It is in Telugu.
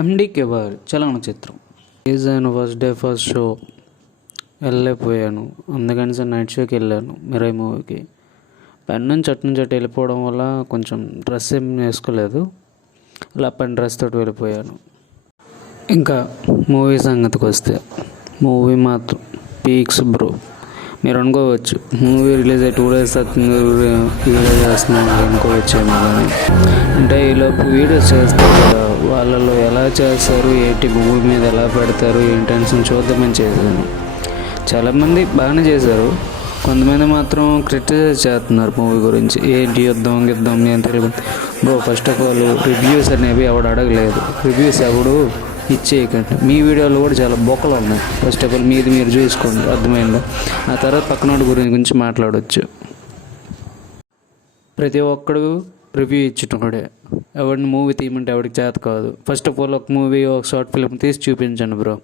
ఎండికే వారి చలనచిత్రం రిలీజ్ అయిన ఫస్ట్ డే ఫస్ట్ షో వెళ్ళలేకపోయాను. అందుకని సార్ నైట్ షోకి వెళ్ళాను మిరాయి మూవీకి. పని నుంచి అటు వెళ్ళిపోవడం వల్ల కొంచెం డ్రెస్ ఏం వేసుకోలేదు, అలా పని డ్రెస్ తోటి వెళ్ళిపోయాను. ఇంకా మూవీ సంగతికి వస్తే మూవీ మాత్రం పీక్స్ బ్రో. మీరు అనుకోవచ్చు మూవీ రిలీజ్ అయ్యి 2 days అవుతుంది వీడియో చేస్తున్నాను అనుకోవచ్చేమో, కానీ అంటే ఈలోపు వీడియోస్ చేస్తారు కదా, వాళ్ళలో ఎలా చేస్తారు ఏంటి, మూవీ మీద ఎలా పెడతారు ఏంటని చూద్దామని చేశాను. చాలామంది బాగానే చేశారు, కొంతమంది మాత్రం క్రిటిసైజ్ చేస్తున్నారు మూవీ గురించి. ఏంటి యుద్ధం నేను తెలియదు bro. First of all reviews అనేవి ఎవడు అడగలేదు, రివ్యూస్ ఎవడు ఇచ్చేయకండి. మీ వీడియోలు కూడా చాలా బొక్కలు ఉన్నాయి. ఫస్ట్ ఆఫ్ ఆల్ మీది మీరు చూసుకోండి, అర్థమైందా? ఆ తర్వాత పక్కనోడి గురించి మాట్లాడవచ్చు. ప్రతి ఒక్కడు రివ్యూ ఇచ్చినోడే, ఎవరిని మూవీ తీయమంటే ఎవరికి చేత కాదు. ఫస్ట్ ఆఫ్ ఆల్ ఒక మూవీ ఒక షార్ట్ ఫిల్మ్ తీసి చూపించండి బ్రో.